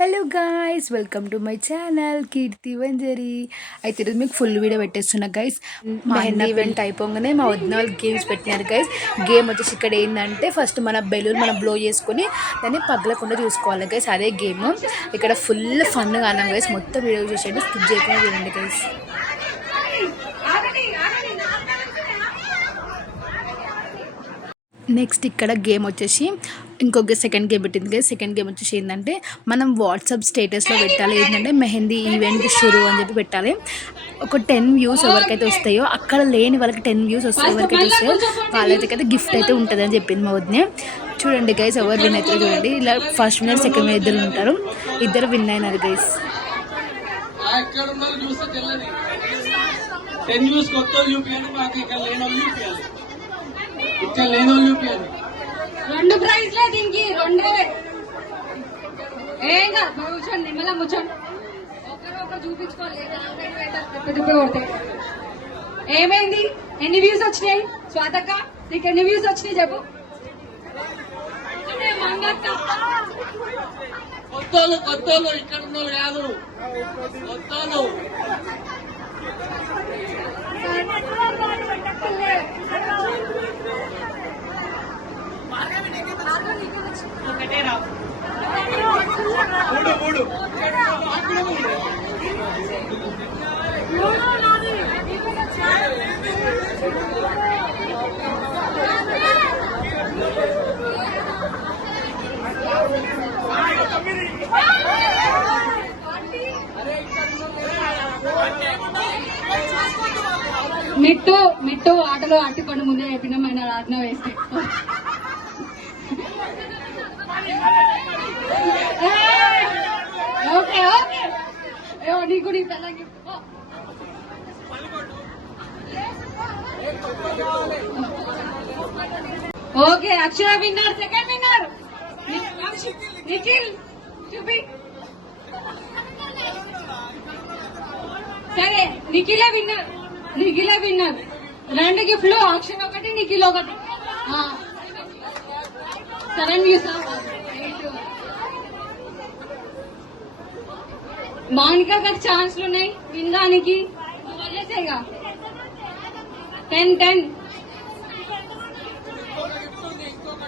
Hello guys, welcome to my channel Keerthi Vanjari. అయితే ఈరోజు మీకు ఫుల్ వీడియో పెట్టేస్తున్నా గైస్. మెహందీ ఈవెంట్ అయిపోగానే మా వదిన వాళ్ళు గేమ్స్ పెట్టినారు గైస్. గేమ్ వచ్చేసి ఇక్కడ ఏంటంటే ఫస్ట్ మన బెలూన్ మనం బ్లో చేసుకొని దాన్ని పగలకుండా చూసుకోవాలి గైస్. అదే గేమ్. ఇక్కడ ఫుల్ ఫన్గా అన్నాం గైస్. మొత్తం వీడియో చూసేయండి, స్కిప్ చేయకుండా చూడండి గైస్. నెక్స్ట్ ఇక్కడ గేమ్ వచ్చేసి ఇంకొక సెకండ్ గేమ్ పెట్టింది కదా. సెకండ్ గేమ్ వచ్చేసి ఏంటంటే మనం వాట్సాప్ స్టేటస్లో పెట్టాలి. ఏంటంటే మెహందీ ఈవెంట్ షురూ అని చెప్పి పెట్టాలి. ఒక 10 వ్యూస్ ఎవరికైతే వస్తాయో, అక్కడ లేని వాళ్ళకి 10 వ్యూస్ వస్తాయి. ఎవరికైతే వస్తాయో వాళ్ళైతే కదా గిఫ్ట్ అయితే ఉంటుంది అని చెప్పింది మా వదిన. చూడండి గైస్, ఎవరు విన్ అవుతారో చూడండి. ఇలా ఫస్ట్ విన్నర్ సెకండ్ విన్నర్ ఇద్దరు ఉంటారు. ఇద్దరు విన్ అయినారు గైస్. రెండు ప్రైజ్లే దీనికి, రెండే. ఏం కాదు, కూర్చోండి, మళ్ళీ కూర్చోండి. ఒకరు చూపించుకోవాలి. ఏమైంది? ఎన్ని వ్యూస్ వచ్చినాయి స్వాతక్క? నీకు ఎన్ని వ్యూస్ వచ్చినాయి చెప్పు. కొత్తోళ్ళు ఇక్కడ ఉన్న కాదు, కొత్తోళ్ళు. మిట్టు ఆటలో అట్టుకొని ముందే చెప్పినాం, ఆయన ఆటన వేస్తే. ఓకే ఓకే, నీకు నీ పిల్లకి ఓకే. అక్షర విన్నర్, సెకండ్ విన్నర్ నిఖిల్. చూపి. సరే, నిఖిలే విన్నర్. రెండు గిఫ్ట్లు, అక్షర ఒకటి, నిఖిల్ ఒకటి. 7 వ్యూస్. మౌనికకి ఛాన్స్లు ఉన్నాయి వినడానికి. వదిలేసేగా 10.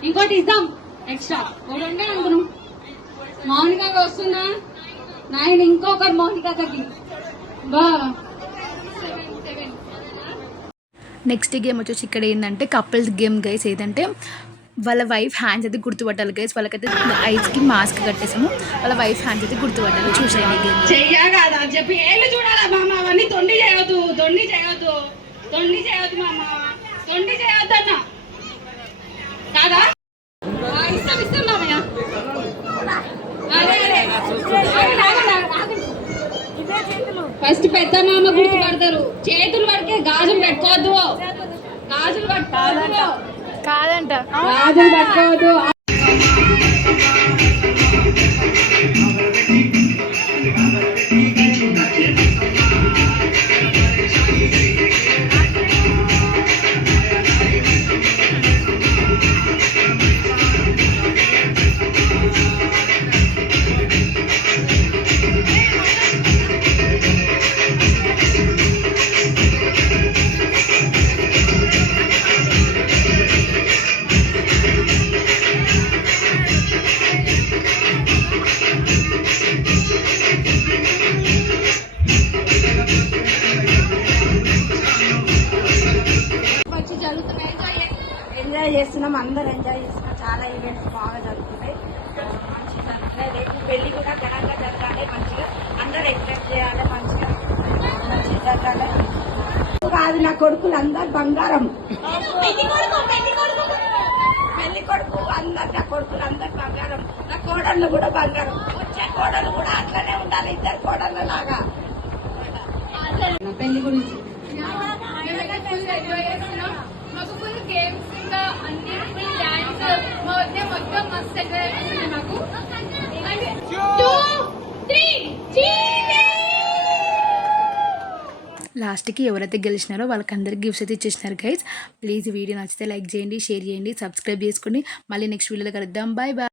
ఇంకోటి ఇద్దాం ఎక్స్ట్రా. ఒకటి ఉంటే అనుకున్నాం. మౌనికకి వస్తున్నా 9, ఇంకొకరు మౌనికకి. బా నెక్స్ట్ గేమ్ వచ్చేసి ఇక్కడ ఏంటంటే కపుల్స్ గేమ్ గైస్. ఏదంటే వాళ్ళ వైఫ్ హ్యాండ్స్ అయితే గుర్తుపట్టాలి గైస్. వాళ్ళకైతే ఐస్కి మాస్క్ కట్టేసాము. వాళ్ళ వైఫ్ హ్యాండ్స్ అయితే గుర్తుపట్టాలి. చూసేయండి గేమ్. చెయ్యగా చెప్పి ఏళ్ళు చూడాలా మామ? అవన్నీ తొండి చేయొద్దు మామ, తొండి చేయొద్దు అన్న కాదా? ఇస్తాం మామయ్య. ఫస్ట్ పెద్ద మామ గుర్తుపడతారు. చేతులు పడితే గాజులు పెట్టుకోవద్దు. గాజులు పట్టుకోవద్దు. ఎంజాయ్ చేస్తున్నాం, అందరు ఎంజాయ్ చేస్తున్నాం. చాలా ఈవెంట్స్ బాగా జరుగుతున్నాయి, మంచిగా జరుగుతున్నాయి. రేపు పెళ్లి కూడా ఘనంగా జరగాలి, మంచిగా అందరు ఎక్స్ప్రెస్ చేయాలి, మంచిగా జరగాలి. కాదు, నా కొడుకులు అందరు బంగారం. పెళ్లి కొడుకు అందరు, నా కొడుకులు అందరు బంగారం. నా కోడళ్ళు కూడా బంగారం. వచ్చే కోడలు కూడా అట్లనే ఉండాలి, ఇద్దరు కోడళ్ళ లాగా. పెళ్లి గురించి మాకు ఫుల్ గేమ్స్, ఇంకా అన్ని ఫుల్ డాన్స్, మొత్తం మస్తు ఎంజాయ్ చేస్తుంది మాకు. లాస్ట్కి ఎవరైతే గెలిచినారో వాళ్ళకందరికి గిఫ్ట్స్ అయితే ఇచ్చేసినారు గైస్. ప్లీజ్ వీడియో నచ్చితే లైక్ చేయండి, షేర్ చేయండి, సబ్స్క్రైబ్ చేసుకోండి. మళ్ళీ నెక్స్ట్ వీడియోలో కలుద్దాం. Bye bye.